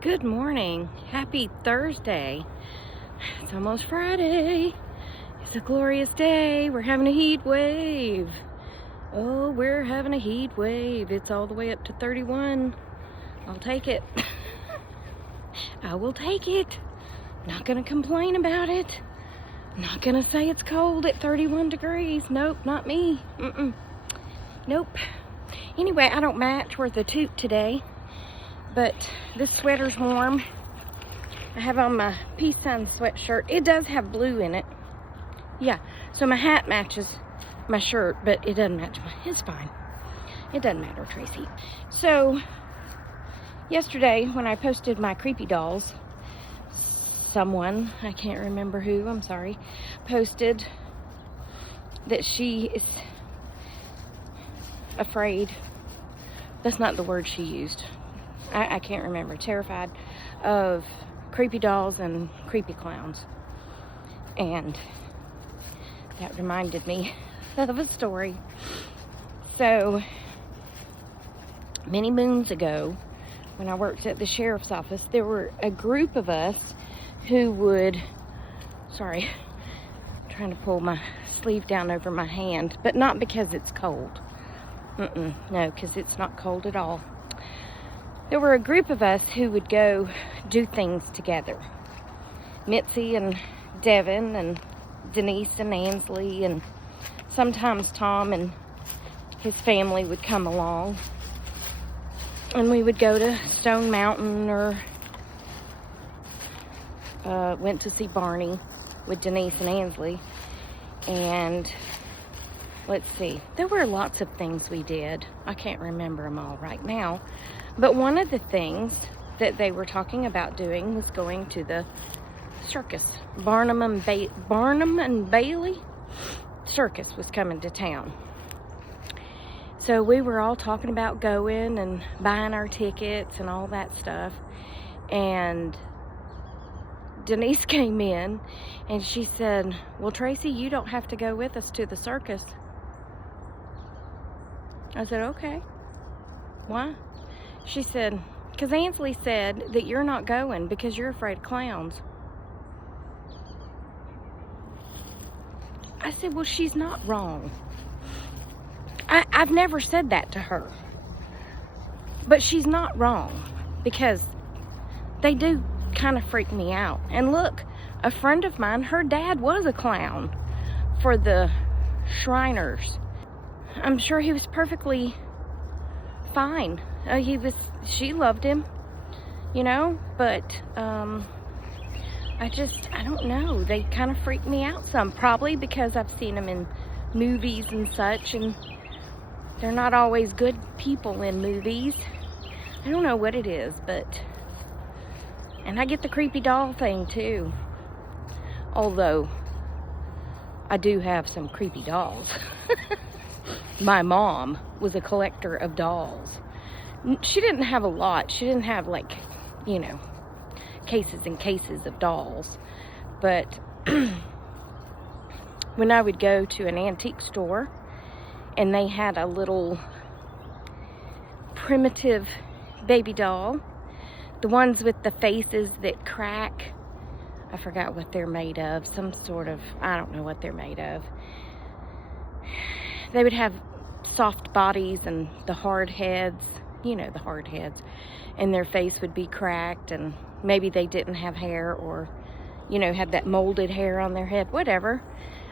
Good morning. Happy Thursday. It's almost Friday. It's a glorious day. We're having a heat wave. Oh, we're having a heat wave. It's all the way up to 31. I'll take it. I will take it. Not gonna complain about it. Not gonna say it's cold at 31 degrees. Nope, not me. Nope. Anyway, I don't match worth a toot today. But this sweater's warm. I have on my Peace Sign sweatshirt. It does have blue in it. Yeah, so my hat matches my shirt, but it doesn't match my, it's fine. It doesn't matter, Tracy. So, yesterday when I posted my creepy dolls, someone, I can't remember who, I'm sorry, posted that she is afraid. That's not the word she used. I can't remember, terrified of creepy dolls and creepy clowns. And that reminded me of a story. So, many moons ago, when I worked at the sheriff's office, there were a group of us who would, sorry, I'm trying to pull my sleeve down over my hand, but not because it's cold. No, because it's not cold at all. There were a group of us who would go do things together. Mitzi and Devin and Denise and Ansley, and sometimes Tom and his family would come along. And we would go to Stone Mountain or went to see Barney with Denise and Ansley. And let's see, there were lots of things we did. I can't remember them all right now. But one of the things that they were talking about doing was going to the circus. Barnum and Bailey circus was coming to town. So we were all talking about going and buying our tickets and all that stuff. And Denise came in and she said, "Well, Tracy, you don't have to go with us to the circus." I said, "Okay. Why?" She said, "Because Ansley said that you're not going because you're afraid of clowns." I said, "Well, she's not wrong. I've never said that to her. But she's not wrong because they do kind of freak me out. And look, a friend of mine, her dad was a clown for the Shriners. I'm sure he was perfectly fine. She loved him, you know, but I don't know. They kind of freak me out some, probably because I've seen them in movies and such, and they're not always good people in movies. I don't know what it is, and I get the creepy doll thing too. Although, I do have some creepy dolls. My mom was a collector of dolls. She didn't have a lot. She didn't have, like, you know, cases and cases of dolls. But when I would go to an antique store and they had a little primitive baby doll, the ones with the faces that crack, I forgot what they're made of, some sort of, I don't know what they're made of. They would have soft bodies and the hard heads, you know, the hard heads, and their face would be cracked, and maybe they didn't have hair, or, you know, had that molded hair on their head, whatever.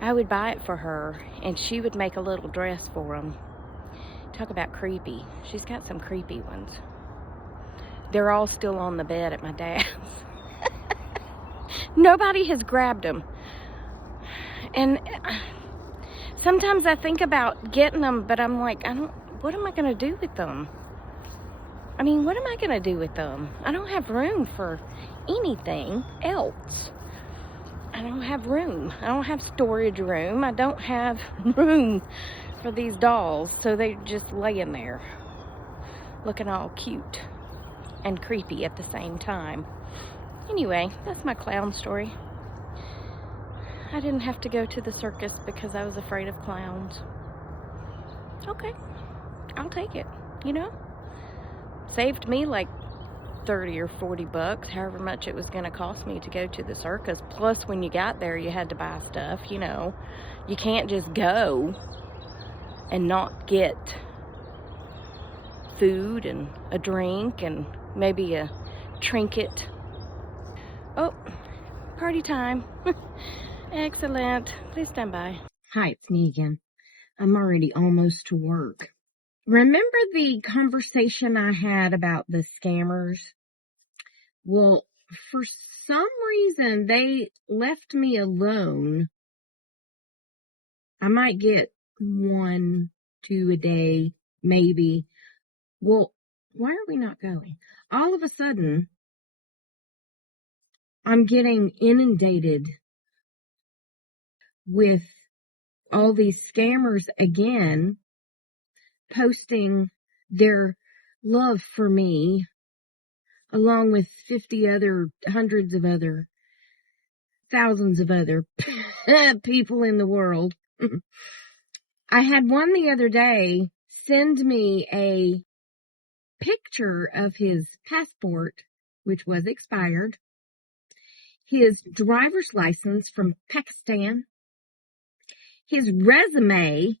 I would buy it for her, and she would make a little dress for them. Talk about creepy. She's got some creepy ones. They're all still on the bed at my dad's. Nobody has grabbed them. And sometimes I think about getting them, but I'm like, what am I going to do with them? I mean, what am I going to do with them? I don't have room for anything else. I don't have room. I don't have storage room. I don't have room for these dolls. So they're just laying there, looking all cute and creepy at the same time. Anyway, that's my clown story. I didn't have to go to the circus because I was afraid of clowns. Okay, I'll take it, you know? Saved me like 30 or 40 bucks, however much it was going to cost me to go to the circus. Plus, when you got there, you had to buy stuff, you know. You can't just go and not get food and a drink and maybe a trinket. Oh, party time. Excellent. Please stand by. Hi, it's me again. I'm already almost to work. Remember the conversation I had about the scammers? Well, for some reason, they left me alone. I might get 1, 2 a day, maybe. Well, why are we not going? All of a sudden, I'm getting inundated with all these scammers again, posting their love for me, along with 50 other, hundreds of other, thousands of other people in the world. I had one the other day send me a picture of his passport, which was expired, his driver's license from Pakistan, his resume,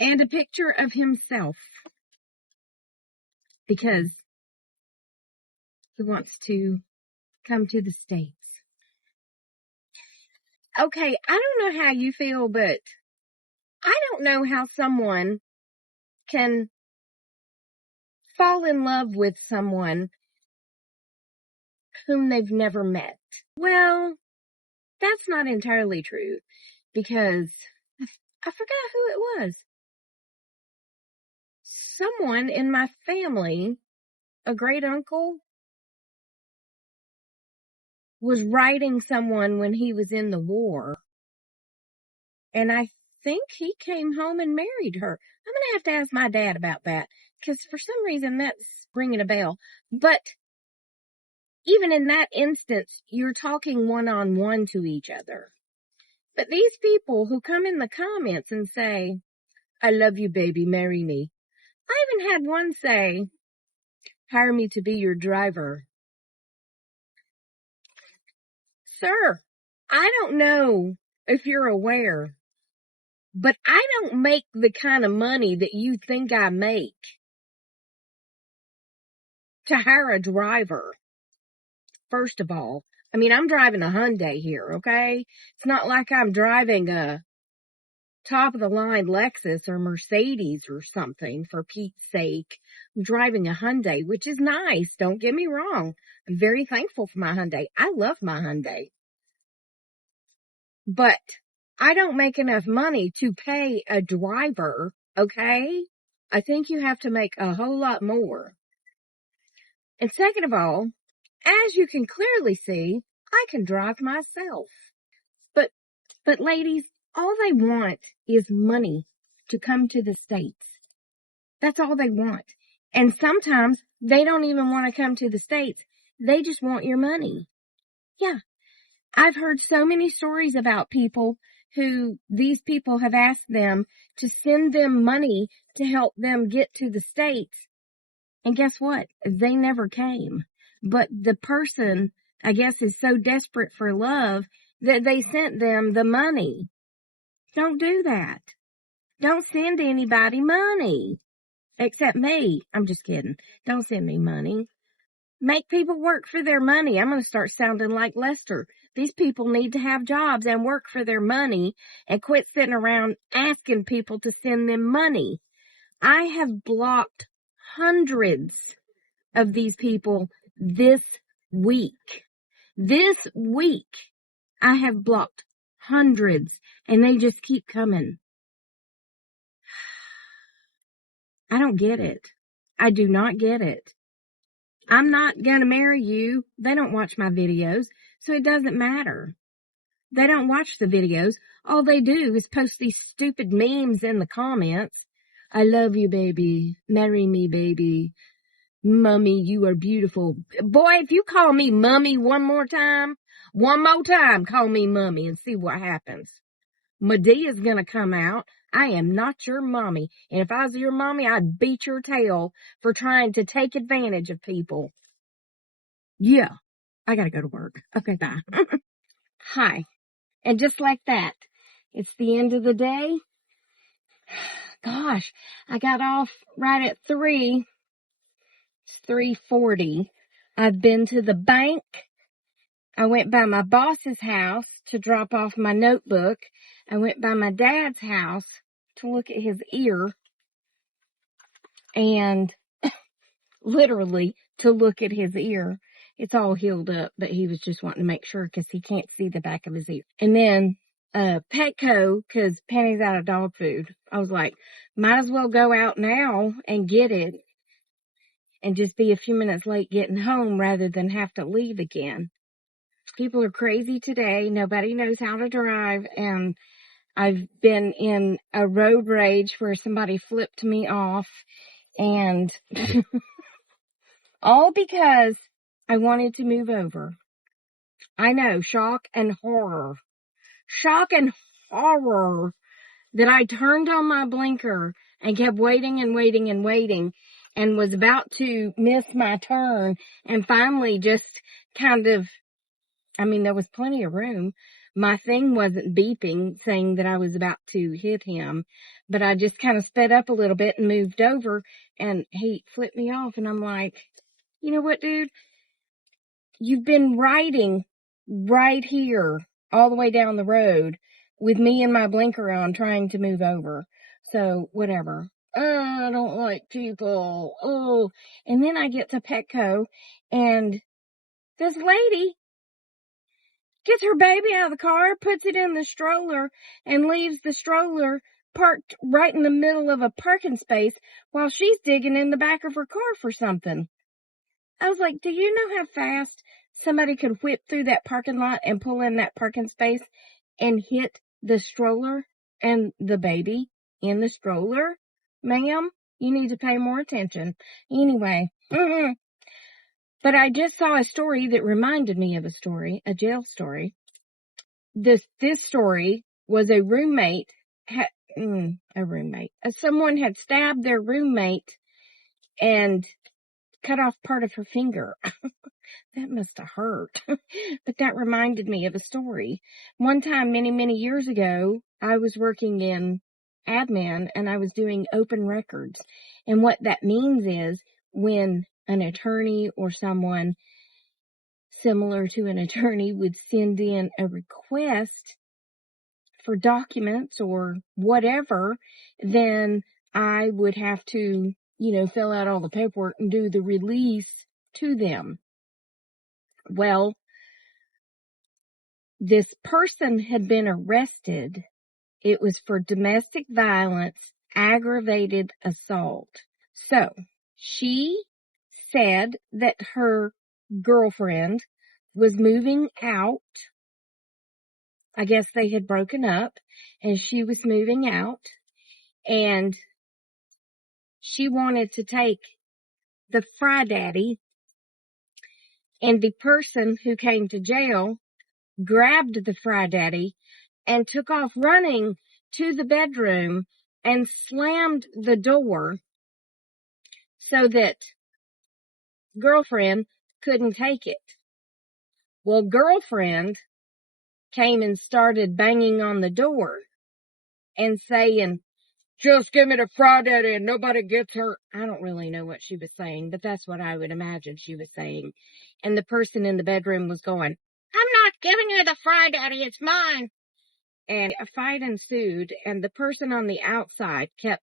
and a picture of himself, because he wants to come to the States. Okay, I don't know how you feel, but I don't know how someone can fall in love with someone whom they've never met. Well, that's not entirely true, because I forgot who it was. Someone in my family, a great uncle, was writing someone when he was in the war, and I think he came home and married her. I'm going to have to ask my dad about that, because for some reason that's ringing a bell. But even in that instance, you're talking one-on-one to each other. But these people who come in the comments and say, I love you, baby, marry me. I even had one say, hire me to be your driver. Sir, I don't know if you're aware, but I don't make the kind of money that you think I make to hire a driver. First of all, I mean, I'm driving a Hyundai here, okay? It's not like I'm driving a top-of-the-line Lexus or Mercedes or something, for Pete's sake. I'm driving a Hyundai, which is nice, don't get me wrong. I'm very thankful for my Hyundai. I love my Hyundai. But I don't make enough money to pay a driver, okay? I think you have to make a whole lot more. And second of all, as you can clearly see, I can drive myself. But ladies, all they want is money to come to the States. That's all they want. And sometimes they don't even want to come to the States. They just want your money. Yeah. I've heard so many stories about people who these people have asked them to send them money to help them get to the States. And guess what? They never came. But the person, I guess, is so desperate for love that they sent them the money. Don't do that. Don't send anybody money. Except me. I'm just kidding. Don't send me money. Make people work for their money. I'm going to start sounding like Lester. These people need to have jobs and work for their money and quit sitting around asking people to send them money. I have blocked hundreds of these people this week. This week, I have blocked hundreds, and they just keep coming. I don't get it. I do not get it. I'm not going to marry you. They don't watch my videos, so it doesn't matter. They don't watch the videos. All they do is post these stupid memes in the comments. I love you, baby. Marry me, baby. Mommy, you are beautiful. Boy, if you call me mommy one more time, call me mommy and see what happens. Medea's going to come out. I am not your mommy. And if I was your mommy, I'd beat your tail for trying to take advantage of people. Yeah, I gotta go to work. Okay, bye. Hi. And just like that, it's the end of the day. Gosh, I got off right at 3. It's 3:40. I've been to the bank. I went by my boss's house to drop off my notebook. I went by my dad's house to look at his ear. And literally to look at his ear. It's all healed up, but he was just wanting to make sure because he can't see the back of his ear. And then Petco, because Penny's out of dog food. I was like, might as well go out now and get it and just be a few minutes late getting home rather than have to leave again. People are crazy today. Nobody knows how to drive. And I've been in a road rage where somebody flipped me off. And all because I wanted to move over. I know, shock and horror. Shock and horror that I turned on my blinker and kept waiting and waiting and waiting and was about to miss my turn and finally just kind of, I mean, there was plenty of room. My thing wasn't beeping saying that I was about to hit him, but I just kind of sped up a little bit and moved over and he flipped me off and I'm like, you know what, dude? You've been riding right here all the way down the road with me and my blinker on trying to move over. So whatever. Oh, I don't like people. Oh, and then I get to Petco and this lady gets her baby out of the car, puts it in the stroller and leaves the stroller parked right in the middle of a parking space while she's digging in the back of her car for something. I was like, do you know how fast somebody could whip through that parking lot and pull in that parking space and hit the stroller and the baby in the stroller? Ma'am, you need to pay more attention. Anyway, but I just saw a story that reminded me of a story, a jail story. This story was a roommate, someone had stabbed their roommate and cut off part of her finger. That must have hurt. But that reminded me of a story. One time, many, many years ago, I was working in admin and I was doing open records. And what that means is when an attorney or someone similar to an attorney would send in a request for documents or whatever, then I would have to, fill out all the paperwork and do the release to them. Well, this person had been arrested. It was for domestic violence, aggravated assault. So she said that her girlfriend was moving out. I guess they had broken up and she was moving out and she wanted to take the FryDaddy, and the person who came to jail grabbed the FryDaddy and took off running to the bedroom and slammed the door so that girlfriend couldn't take it. Well, girlfriend came and started banging on the door and saying, just give me the FryDaddy and nobody gets hurt. I don't really know what she was saying, but that's what I would imagine she was saying. And the person in the bedroom was going, I'm not giving you the FryDaddy, it's mine. And a fight ensued, and the person on the outside kept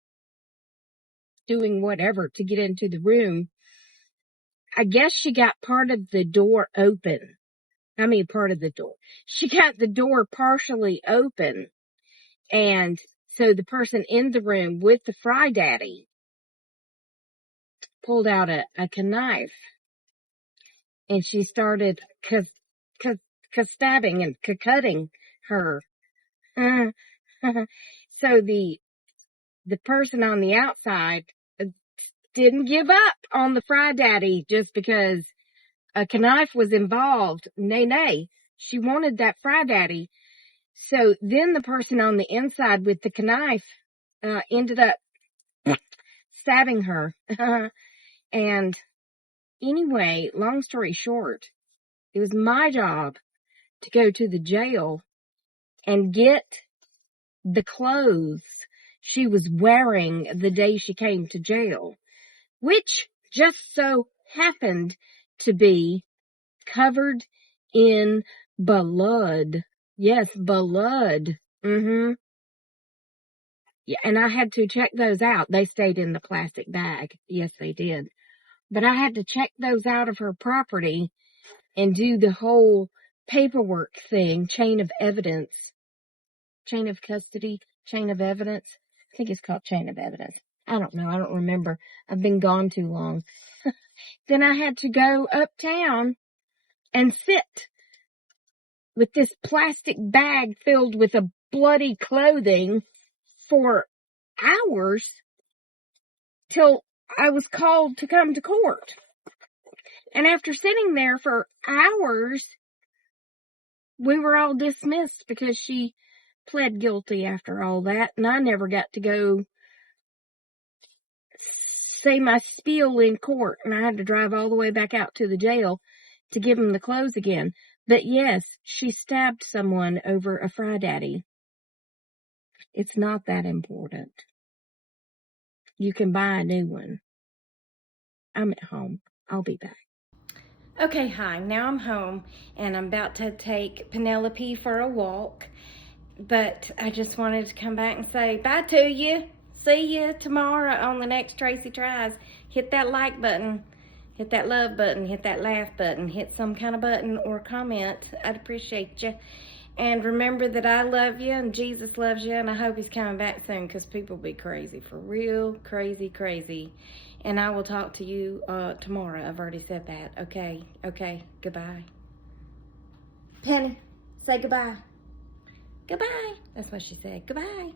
doing whatever to get into the room. I guess she got part of the door open. Part of the door. She got the door partially open. And so the person in the room with the FryDaddy pulled out a knife. And she started stabbing and cutting her. So the person on the outside didn't give up on the FryDaddy just because a knife was involved. Nay. She wanted that FryDaddy. So then the person on the inside with the knife ended up stabbing her. And anyway, long story short, it was my job to go to the jail and get the clothes she was wearing the day she came to jail, which just so happened to be covered in blood. Yes, blood. Yeah, and I had to check those out. They stayed in the plastic bag. Yes, they did. But I had to check those out of her property and do the whole paperwork thing, chain of evidence, chain of custody, chain of evidence. I think it's called chain of evidence. I don't know. I don't remember. I've been gone too long. Then I had to go uptown and sit with this plastic bag filled with a bloody clothing for hours till I was called to come to court. And after sitting there for hours, we were all dismissed because she pled guilty after all that, and I never got to go say my spiel in court, and I had to drive all the way back out to the jail to give him the clothes again. But yes, she stabbed someone over a FryDaddy. It's not that important. You can buy a new one. I'm at home. I'll be back. Okay, hi. Now I'm home, and I'm about to take Penelope for a walk. But I just wanted to come back and say bye to you. See you tomorrow on the next Tracy Tries. Hit that like button. Hit that love button. Hit that laugh button. Hit some kind of button or comment. I'd appreciate you. And remember that I love you and Jesus loves you, and I hope he's coming back soon, because people be crazy. For real, crazy, crazy. And I will talk to you tomorrow. I've already said that. Okay, goodbye. Penny, say goodbye. Goodbye. That's what she said. Goodbye.